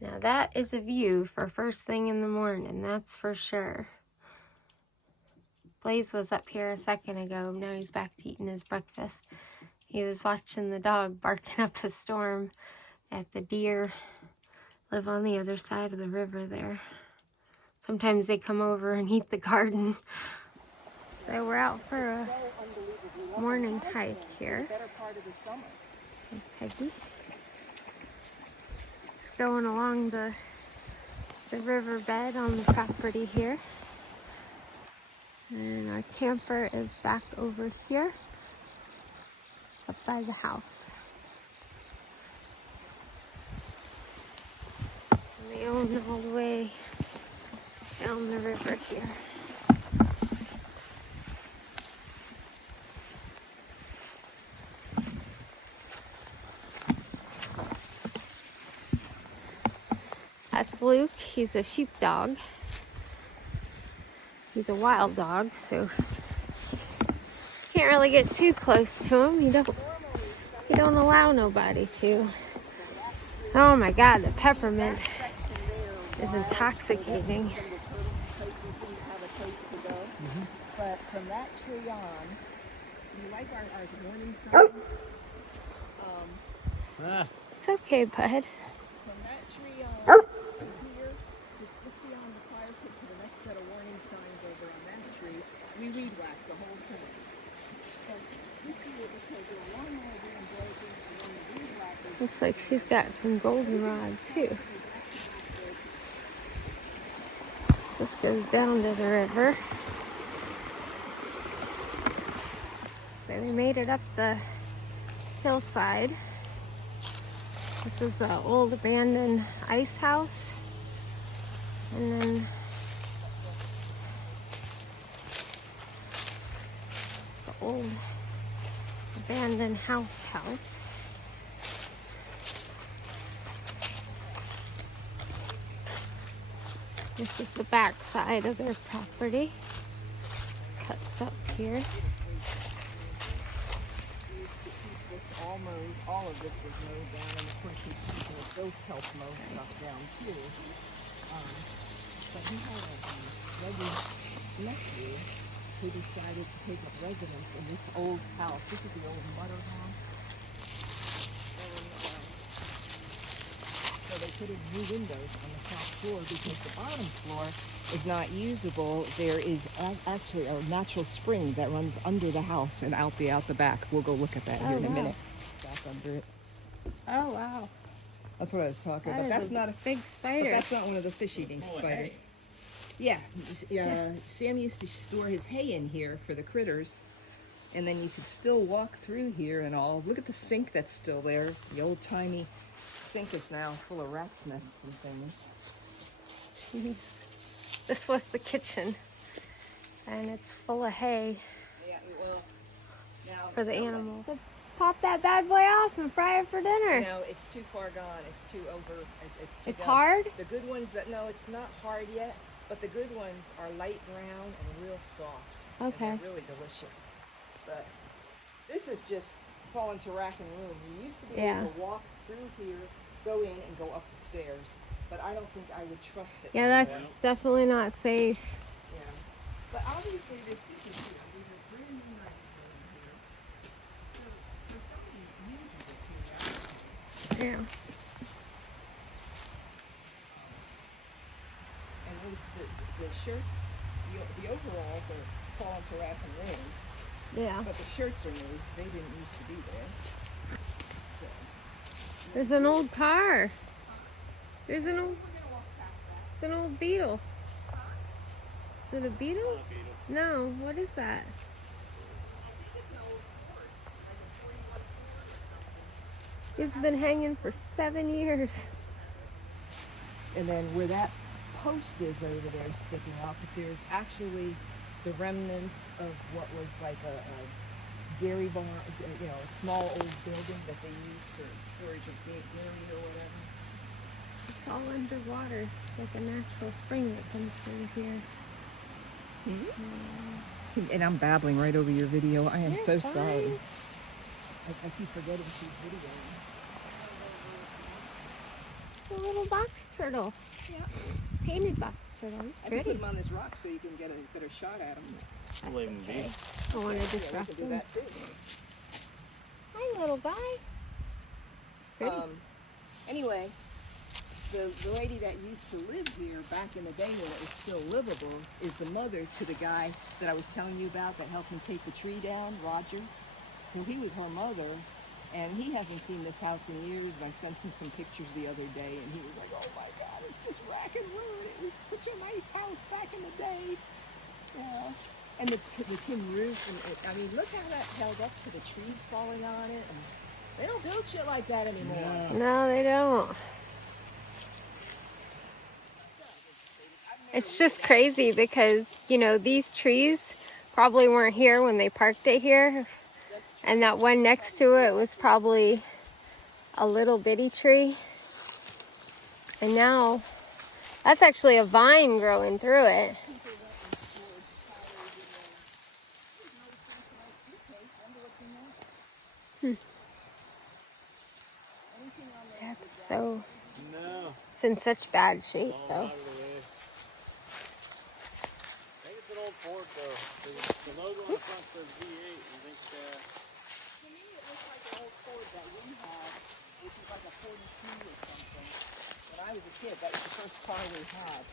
Now that is a view for first thing in the morning, that's for sure. Blaze was up here a second ago. Now he's back to eating his breakfast. He was watching the dog barking up a storm at the deer. Live on the other side of the river there. Sometimes they come over and eat the garden. So we're out for a morning hike here. With Peggy. Just going along the riverbed on the property here. And our camper is back over here, up by the house. And they own all the way down the river here. That's Luke. He's a sheepdog. He's a wild dog, so can't really get too close to him. You don't allow nobody to. Oh my God, the peppermint is intoxicating. But from that tree on, you like our warning signs? It's okay, bud. From that tree on to here, just beyond the fire pit to the next set of warning signs over on that tree, we weed whack the whole thing. So this year, because there were lawnmower being broken and then the weed whackers. Looks like she's got some goldenrod too. This goes down to the river. So we made it up the hillside. This is the old abandoned ice house. And then the old abandoned house. This is the back side of their property. Cuts up here. All of this was mowed down, and of course these people both helped mow stuff down too. But he had a Reggie nephew who decided to take up residence in this old house. This is the old Mutter house. And so they put in new windows on the top floor because the bottom floor is not usable. There is actually a natural spring that runs under the house and out the back. We'll go look at that here in a minute. Back under it. Oh wow. That's what I was talking about. That's not a big spider. But that's not one of the fish-eating spiders. Yeah, Sam used to store his hay in here for the critters, and then you could still walk through here and all. Look at the sink that's still there. The old-timey sink is now full of rat's nests and things. Jeez. This was the kitchen, and it's full of hay for the animals. So pop that bad boy off and fry it for dinner. No, it's too far gone. It's too over. It's hard? The good ones no, it's not hard yet, but the good ones are light brown and real soft. Okay. And they're really delicious. But this is just falling to rack and ruin. You used to be able to walk through here, go in, and go up the stairs. But I don't think I would trust it. Yeah, that's definitely not safe. Yeah. But obviously this is here. These are brand new nights here. Yeah. And the shirts, the overalls are falling to rack and ruin. Yeah. But the shirts are new. They didn't used to be there. So. There's an old car. There's an old. It's an old Beetle. Is it a Beetle? No. What is that? It's been hanging for 7 years. And then where that post is over there sticking off, there's actually the remnants of what was like a dairy barn, a small old building that they used for storage of dairy or whatever. It's all underwater, like a natural spring that comes through here. Mm-hmm. And I'm babbling right over your video. I am so fine. sorry. I keep forgetting she's videoing. A little little box turtle. Yeah. Painted box turtle. He's I can pretty. put him on this rock so you can get a better shot at him. Leave him be. I want to Yeah, we disrupt can do him. that too. Hi, little guy. Pretty. Anyway, the lady that used to live here back in the day when it was still livable is the mother to the guy that I was telling you about that helped me take the tree down, Roger. So he was her mother, and he hasn't seen this house in years, and I sent him some pictures the other day, and he was like, oh my God, it's just rack and ruin. It was such a nice house back in the day. Yeah. And the tin roof, and I mean, look how that held up to the trees falling on it. And they don't build shit like that anymore. No, they don't. It's just crazy because, you know, these trees probably weren't here when they parked it here. And that one next to it was probably a little bitty tree. And now that's actually a vine growing through it. That's so... No. It's in such bad shape, Oh, though. not really. I think it's an old Ford, though. The logo on the front says V8. I think, To me, it looks like an old Ford that we had, which is like a 42 or something. When I was a kid, that was the first car we had.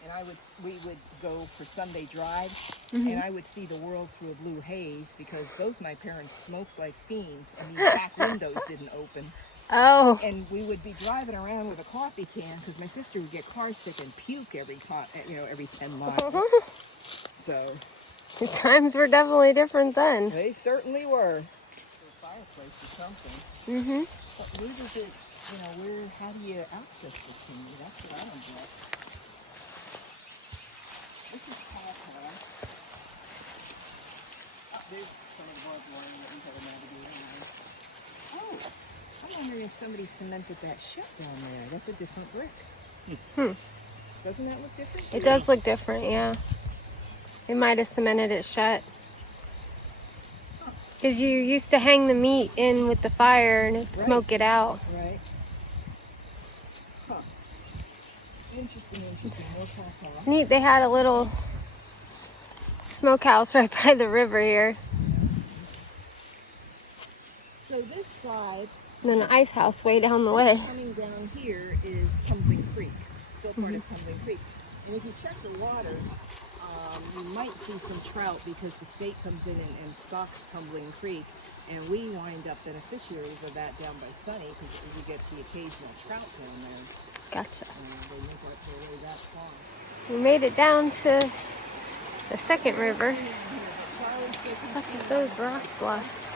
And we would go for Sunday drives, and I would see the world through a blue haze because both my parents smoked like fiends, and the back windows didn't open. Oh, And we would be driving around with a coffee can because my sister would get car sick and puke every 10 miles. So the times were definitely different then. they certainly were. A fireplace or something. Mm-hmm. But where does it, how do you access the chimney? That's what I don't get. This is Paul Pass. Oh, there's some of the barbed wire that we haven't navigated. Oh, I'm wondering if somebody cemented that shut down there. That's a different brick. Doesn't that look different? It does look different, yeah. They might have cemented it shut. Because you used to hang the meat in with the fire and it'd smoke it out. Right. Huh. Interesting. More Paul Pass. It's neat they had a little smokehouse right by the river here. So this side, And then an ice house way down the way. coming down here is Tumbling Creek, still part of Tumbling Creek. And if you check the water, you might see some trout because the state comes in and stocks Tumbling Creek, and we wind up beneficiaries of that down by Sunny because we get the occasional trout down there. Gotcha. They make their way that far. We made it down to the second river. Look at those rock bluffs.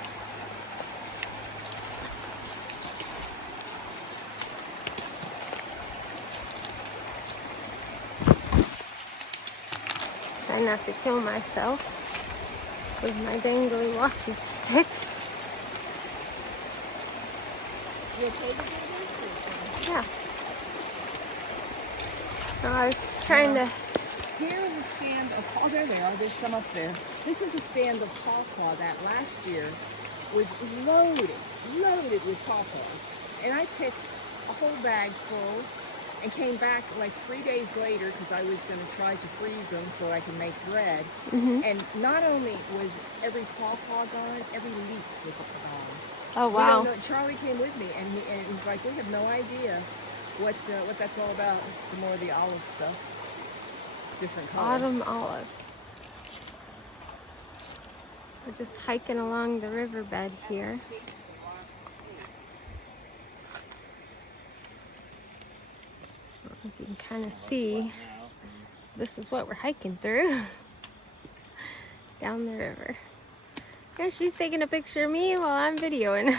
Try not to kill myself with my dangly walking sticks. You okay to do this? Yeah. So I was just trying to... Here is a stand of, oh, there they are. There's some up there. This is a stand of pawpaw that last year was loaded with pawpaws. And I picked a whole bag full and came back like 3 days later because I was going to try to freeze them so I can make bread. And not only was every pawpaw gone, every leaf was gone. Oh, wow. We don't know. Charlie came with me, and he's like, we have no idea what that's all about. Some more of the olive stuff. Different color. Autumn olive. We're just hiking along the riverbed here. You can kind of see, this is what we're hiking through. Down the river. Yeah, she's taking a picture of me while I'm videoing.